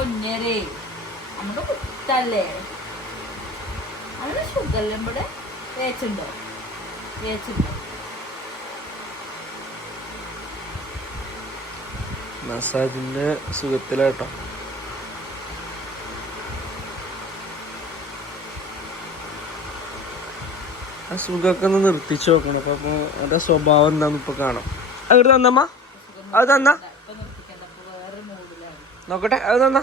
തൊഞ്ഞേരേ നമ്മുടെ കുത്തല്ലേ അവിടെ ഷുഗറിലും ഇവിടെ? വേച്ചുണ്ടോ വേച്ചുണ്ടോ മസാജിന്റെ സുഖത്തിലാട്ടോ. ആ സുഖമൊക്കെ ഒന്ന് നിർത്തിച്ചു നോക്കണം. അപ്പൊ അതിന്റെ സ്വഭാവം എന്താന്ന് ഇപ്പൊ കാണാം. അത് തന്നമ്മ. അത് തന്ന ഇപ്പൊ നിർത്തിക്കണ്ട ഇപ്പൊ വേറെ മൂഡിലാണ് നോക്കട്ടെ അത് തന്നാ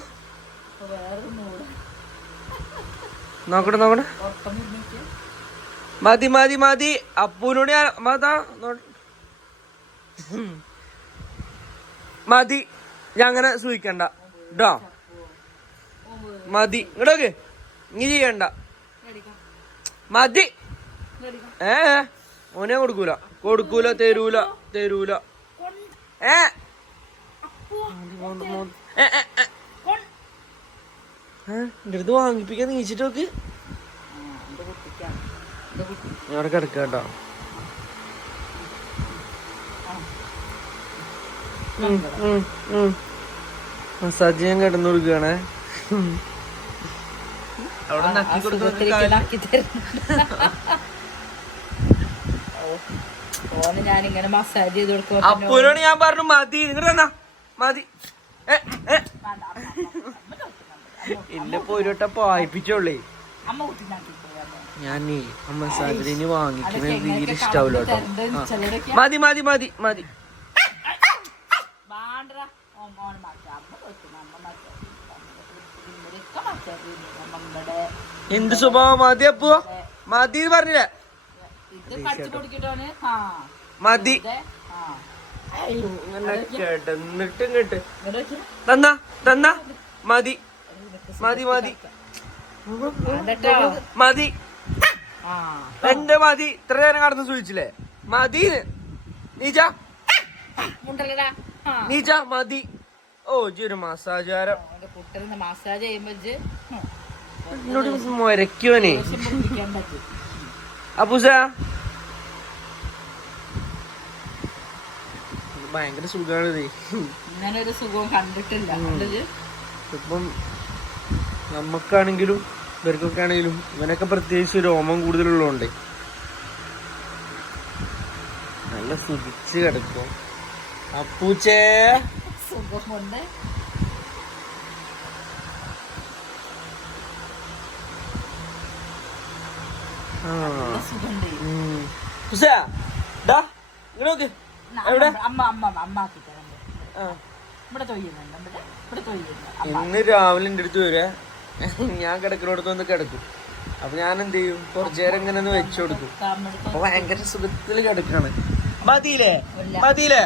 നോക്കട്ടെ നോക്കട്ടെ. മതി മതി മതി. അപ്പൂനോട് ഞാൻ മതാ. മതി. ഞാൻ അങ്ങനെ സൂചിക്കണ്ട. കേട്ടോ മതി. ഇങ്ങോട്ടോക്ക് നീ ചെയ്യണ്ട. മതി. ഏ ഓനെ കൊടുക്കൂല. കൊടുക്കൂല തരൂല തരൂല. ഏ, എന്റെ അടുത്ത് വാങ്ങിപ്പിക്കാൻ നീച്ചിട്ട് നോക്ക്. ഞാൻ അവിടെ കിടക്കാം കേട്ടോ. മസാജ് ഞാൻ കിടന്നു കൊടുക്കുകയാണേ. അവിടെ നക്കി കൊടുക്കുന്ന ആക്കി ഞാൻ ഞാനിങ്ങനെ മസാജ് ചെയ്ത് കൊടുക്കും അപ്പോഴാണ് ഞാൻ പറഞ്ഞു മതി ഇങ്ങോട്ട് തന്നാ മതി. ഏ, ഏ. ഇല്ല പോയിട്ട പായിപ്പിച്ചോളേ. ഞാനേ അമ്മ സാധനം വാങ്ങിക്കണ തീരെ ഇഷ്ടാവൂല കേട്ടോ. ആ. ചിലരൊക്കെ മതി മതി മതി മതി. എന്ത് സ്വഭാവം? മതി അപ്പോ. മതി പറഞ്ഞില്ല? മതി. കിടന്നിട്ട് ഇങ്ങട്ട്. ഇവിടെ വെച്ച് തന്നാ തന്നാ. മതി. മതി മതി. മതി. ആ. എന്റെ മതി. ഇത്ര നേരം കടന്ന് സൂചിച്ചില്ലേ മതി നീച്ച നീച്ച മതി. ഓ ജി ഒരു മസാജാരം. മസാജ് ചെയ്യുമ്പോ മുരക്കുവനെ അപ്പൂസ ഭയങ്കര സുഖമാണ് ഇങ്ങനെ ഒരു സുഖവും കണ്ടിട്ടില്ല. കണ്ടിട്ട് ഇപ്പം നമുക്കാണെങ്കിലും ഇവർക്കൊക്കെ ആണെങ്കിലും ഇവനൊക്കെ പ്രത്യേകിച്ച് രോമം കൂടുതലുള്ളതുകൊണ്ടേ നല്ല സുഖിച്ച് കിടക്കും അപ്പൂച്ചേ! സുഖം കൊണ്ട് ആ. നല്ല സുഖമുണ്ട്. ഉം. ഉസ്സേ, ദാ, ഇങ്ങട് നോക്ക്. ഇന്ന് രാവിലെ എന്റെ അടുത്ത് വരെ ഞാൻ കിടക്കുന്നിടത്ത് വന്ന് കിടക്കും. അപ്പൊ ഞാൻ എന്ത് ചെയ്യും? കുറച്ചു നേരം ഇങ്ങനെ ഒന്ന് വെച്ചു കൊടുക്കും. അപ്പൊ ഭയങ്കര സുഖത്തിൽ കിടക്കാണ്. മതിയില്ലേ. മതിയില്ലേ?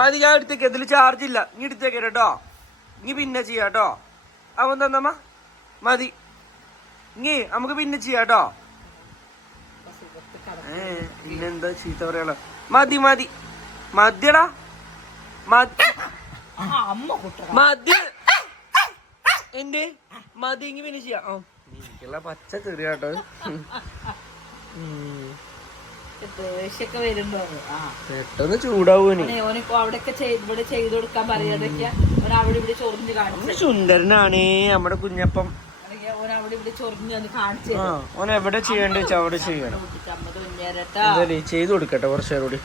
മതി ഞാൻ എടുത്തേക്ക്. ഇതിൽ ചാർജ് ഇല്ല. നീ എടുത്തേക്ക് കേട്ടോ. നീ പിന്നെ ചെയ്യാട്ടോ അവൻ തന്നമ്മ മതി. നീ നമുക്ക് പിന്നെ ചെയ്യാട്ടോ പിന്നെന്താ ചീത്ത പറയാളോ മതി മതി. മതിയടാ മദ്യ അമ്മ കുട്ട മതി എന്റെ മതി എങ്കി പിന്നെ ചെയ്യാം. എനിക്കുള്ള പച്ച ചെറിയാട്ടോ. പെട്ടെന്ന് ചൂടാവൂന് സുന്ദരനാണ് അവിടെ ഇവിടെ ചൊറിഞ്ഞ് കാണിച്ചു നമ്മുടെ നമ്മുടെ കുഞ്ഞപ്പം. ഓൻ എവിടെ ചെയ്യണ്ട അവിടെ ചെയ്യണം. ചെയ്തു കൊടുക്കട്ടെ കുറച്ചു നേരം